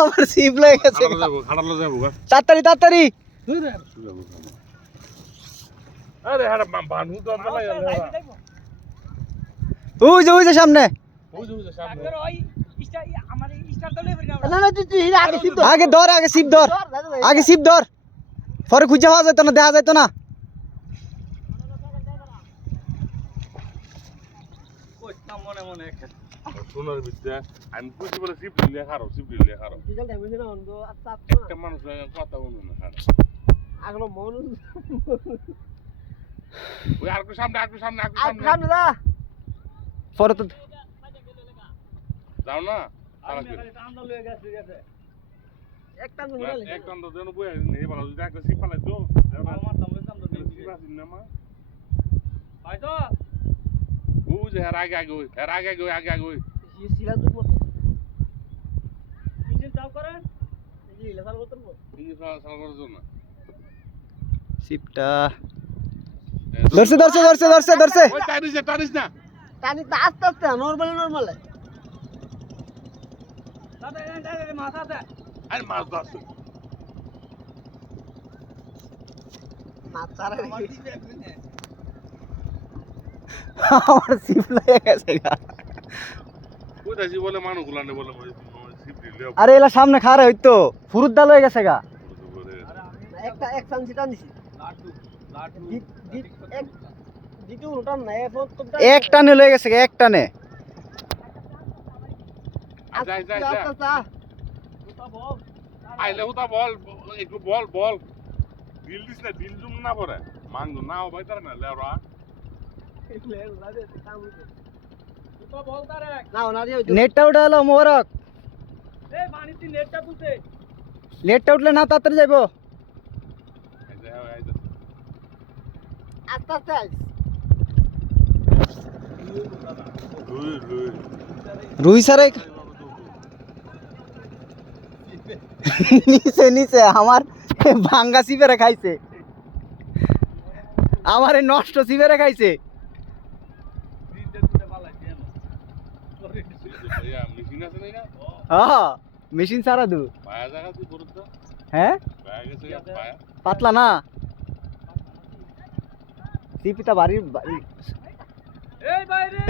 আমার সিপ লয়ে গেছে। খাটালো যাব খাটালো যাব গা। তাড়াতাড়ি তাড়াতাড়ি। আরে হ্যাঁ বানু তো ওই যে ওই যে সামনে। ওই যে ওই যে সামনে। না না তুই তুই আগে ধর। আগে সিপ ধর। আগে সিপ ধর। পরে খুঁজে পাওয়া যেত না দেখা যেত না। সোনার বিদ্যা আমি বুঝতে পারে সিপ দিলে খারো সিপ দিলে আচ্ছা একটা মানুষ কথা বলব না খারো আগলো মন ওই আর একটু সামনে আর একটু সামনে আর একটু সামনে। সামনে যা। পরে তো যাও না কি? একটা না, নুন এক দেন বই এই বালা যদি একটা সিপ পালাই তো দেও না। সিপ আছে না মা? ওই যে হের আগে আগে ওই হের আগে আগে ওই আগে আগে। সিলা দুধ মতো ইঞ্জিন চাপ করেন সিপটা ধরছে ধরছে ধরছে ধরছে ধরছে। টানিস না টানিস না। টানি তো আস্তে আস্তে নরমাল নরমাল। আরে মাছ তো ছাড়া আমার সিপ লয়ে গেছে বলে বলে দিলে আরে এলা সামনে খারে হইতো ফুরুত দা লয়ে গেছে গা। একটা এক টানে লয়ে গেছে এক টানে। যাই যাই আস্তে যাই আস্তে আইলে হুতা বল একটু বল বল। দিল দিস না দিল জুম না পরে। না ভাই তার না লেওরা। না না দিয়ে নেটটা উঠে এলো মোবারক। নেটটা উঠলে না তাড়াতাড়ি যাইবো। আস্তে আস্তে রুই সারে নিচে নিচে আমার ভাঙ্গা সিপেরে খাইছে। আমার নষ্ট সিপেরে খাইছে। মেশিন আছে না হ্যাঁ মেশিন সারা দু পায়া জায়গা তুই করত তো হ্যাঁ পায়া গেছে পায়া পাতলা না সিপিটা বাড়ির বাড়ি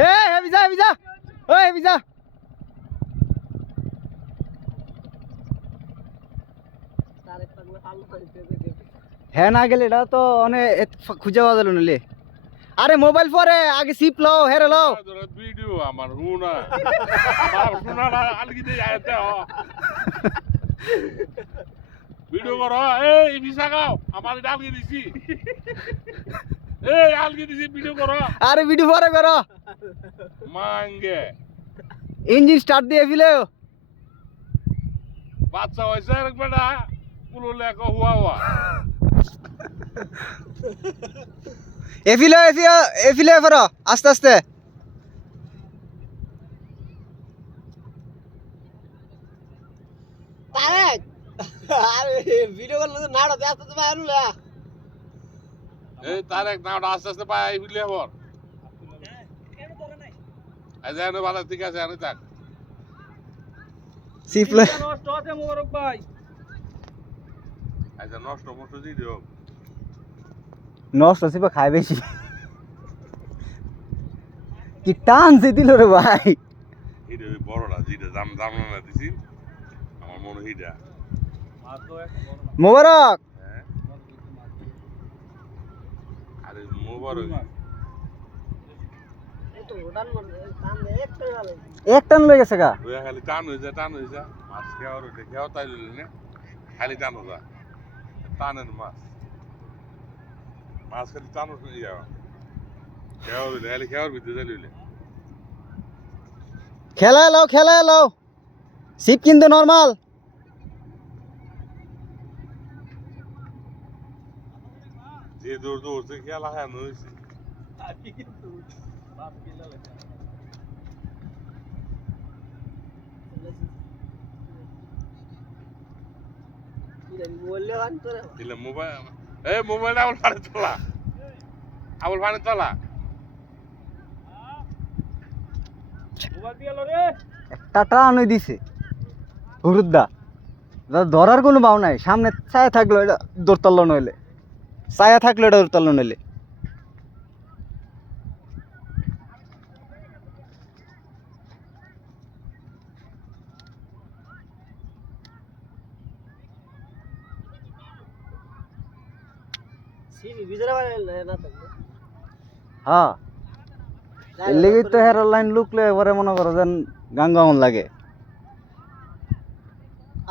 এ হেবি যা হেবি যা ও হেবি যা তার একটা করে আলু খাইতে দেখে। হ্যাঁ না গেলে এটা তো অনেক খুঁজে পাওয়া গেল নিলে আরে মোবাইল পরে আগে সিপ লও হেরে লও। ভিডিও আমার হুনা আমার হুনা আলগি দিয়ে আইতে হ ভিডিও করো এই ভিসা গাও আমার এটা আলগি দিছি। এই আলগি দিছি ভিডিও করো। আরে ভিডিও পরে করো। মাঙ্গে। ইঞ্জিন স্টার্ট দিয়ে ফেলেও বাচ্চা হয়েছে এক বেটা। পুরো লেখো হুয়া হুয়া। এফিলে এফিলে এফিলে ফেরো আস্তে আস্তে। তারেক আরে ভিডিও করলে তো নাড়া আস্তে আস্তে বাইরে নুলে এই তার এক আস্তে আস্তে পায় বিলে হবর এই যে ভালো ঠিক আছে আমি থাক। সিপ লয় নষ্ট আছে মোবারক ভাই এই নষ্ট মষ্ট দিও নষ্ট সিপে খায় বেশি। কি টান সে দিল রে ভাই। ওই বড়টা যেটা দাম দাম না দিছি আমার মনে হিডা মোবারক! হ্যাঁ? আরে মোবারক। এক টান লয়ে গেছে গা। খালি টান হয়ে যায় টান হয়ে যায় মাছ খেয়ার ওঠে খেয়াও তাই লইলে না। খালি টান হয়ে যায় টানেন মাছ। মাছ খালি টান উঠে যাওয়া। খেয়াও লইলে খালি খেয়ার ভিতরে যাই লইলে খেলা এলাও খেলা এলাও সিপ কিন্তু নর্মাল যে দৌড় দৌড়ছে খেলা হ্যাঁ হয়েছে মোবাইল এই মোবাইল আবুল ফানে তোলা। আবুল ফানে তোলা। টাটা হয়ে দিছে। হরুদ্দা দাদা ধরার কোনো বাউ নাই। সামনে ছায়া থাকল এটা দৌড়তাল্ল নইলে। ছায়া থাকল এটা দৌড়তাল্ল নইলে সিবি ভিতরে মানে না থাকবে হ্যাঁ। এর লেগেই তো হেয়ার লাইন লুকলে এবারে মনে করো যেন গাঙ্গামন লাগে।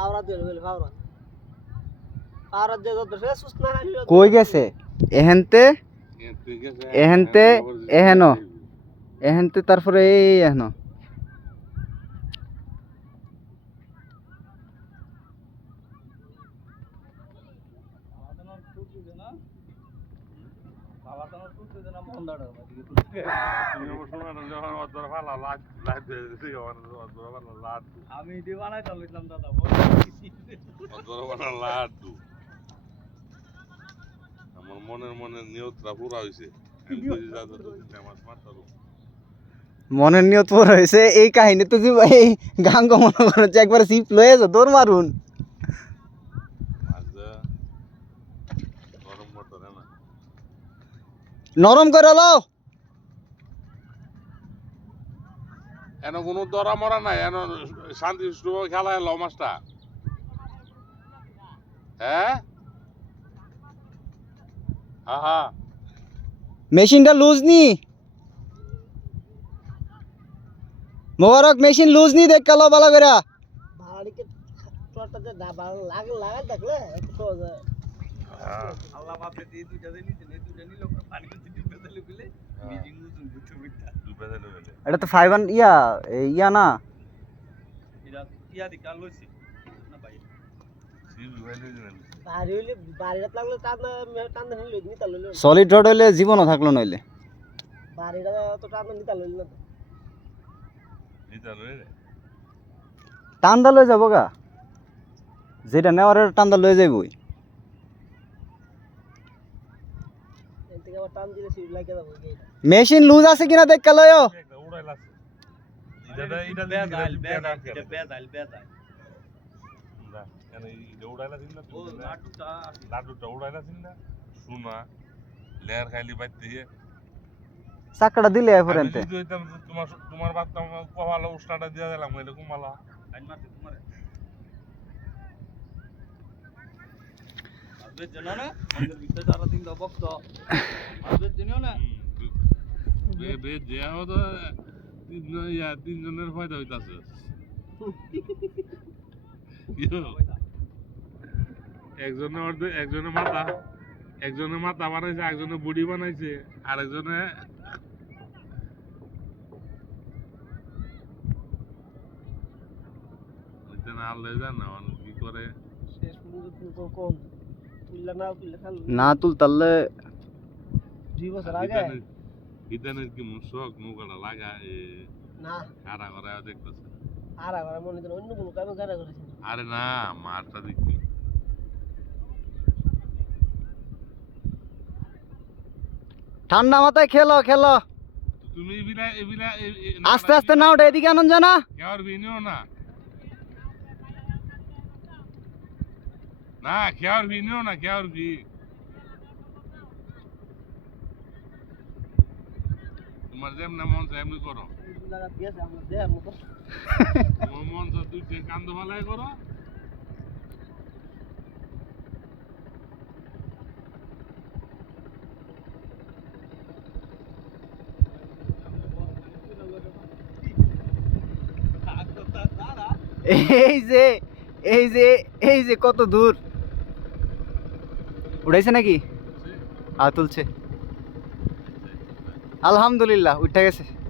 আওরা দিয়ে গেলে আওরা আওরা দিয়ে যত সে সুস্থ না হইলে কই গেছে? এহেনতে? এহেনতে এহেন? এহেনতে তারপরে এই এহেন? আমি এটি বানাই চালাইছিলাম দাদা লাড্ডু আমার মনের মনের নিয়তটা পুরা হয়েছে। মনের নিয়ত পর হয়েছে এই কাহিনী তো যে এই গাঙ্গ মনে করো যে একবার সিপ লয়ে যা দৌড় মারুন। না। নরম করে লও। এন কোনো দরা মরা নাই এন শান্তি সুষ্ঠুভাবে খেলা এলো মাছটা। হ্যাঁ আহা মেশিনটা লুজ নি। মোবারক মেশিন লুজ নি দেখ কালো ভালো করে লাগে লাগা থাকলে একটু সহজ হয়। আল্লাহ বাপে দিয়ে দুইটা নিতে এই দুইটা নিলে পানি করতে টিপে দিলে গুলে মিজিং উজুন বুঝতে? বুঝতে ডুবে দিলে বলে এটা তো ফাইভ ইয়া ইয়া না? এটা ইয়া লইছি না ভাই সলিড রড হইলে জীবনও থাকল নইলে। বাড়িটা তো টান নিতা লইলে না। নিতে রয়ে টান্দা লয়ে যাব গা। যেটা নেওয়ার এটা টান্দা লয়ে যাইবই। টান দিলে সিট লাগিয়ে যাবো এইটা। মেশিন লুজ আছে কিনা দেখ কালো একটা উড়াই লাগছে এটা এটা বেজাইল এটা বেজাইল এটা বেজাইল বেজাইল না কেন এটা উড়াই লাগছিল না ও লাটুটা লাড্ডুটা উড়াই লাগছিল না শোনা লেয়ার খাইলি বাইতে হে চাকাটা দিলে আমি এফরেন্তে যদি হইতাম তো তোমার তোমার বাপ কপালে উষ্টাটা দিয়ে দিলাম এরকম তিনজনের ফায়দা হইতাছে। একজনে অর্ধে একজনে মাথা একজনে মাথা বানাইছে একজনে বুড়ি বানাইছে আর একজনে না আল্লাহ জানে কি করে? শেষ পর্যন্ত কম। না তুল তাহলে দুই বছর আগে ইদানের ইদানের কি মুসক নৌকাটা লাগা এ না কারা করা দেখতেছে আর আবার মনে হয় অন্য কোনো কামে কারা করেছে আরে না মারটা দেখি ঠান্ডা মাথায় খেলো খেলো তুমি এবিলা এবিলা আস্তে আস্তে না ওটা এদিকে আনন্দ জানা না না কেউর ভিনিও না কেউর ভি। তোমার যেমন মন চায়, এমনি করো। তোমার মন তুই সে কান্দ ফালাই করো। এই যে এই যে এই যে কত দূর? উঠাইছে নাকি? আর তুলছে। আলহামদুলিল্লাহ উঠে গেছে।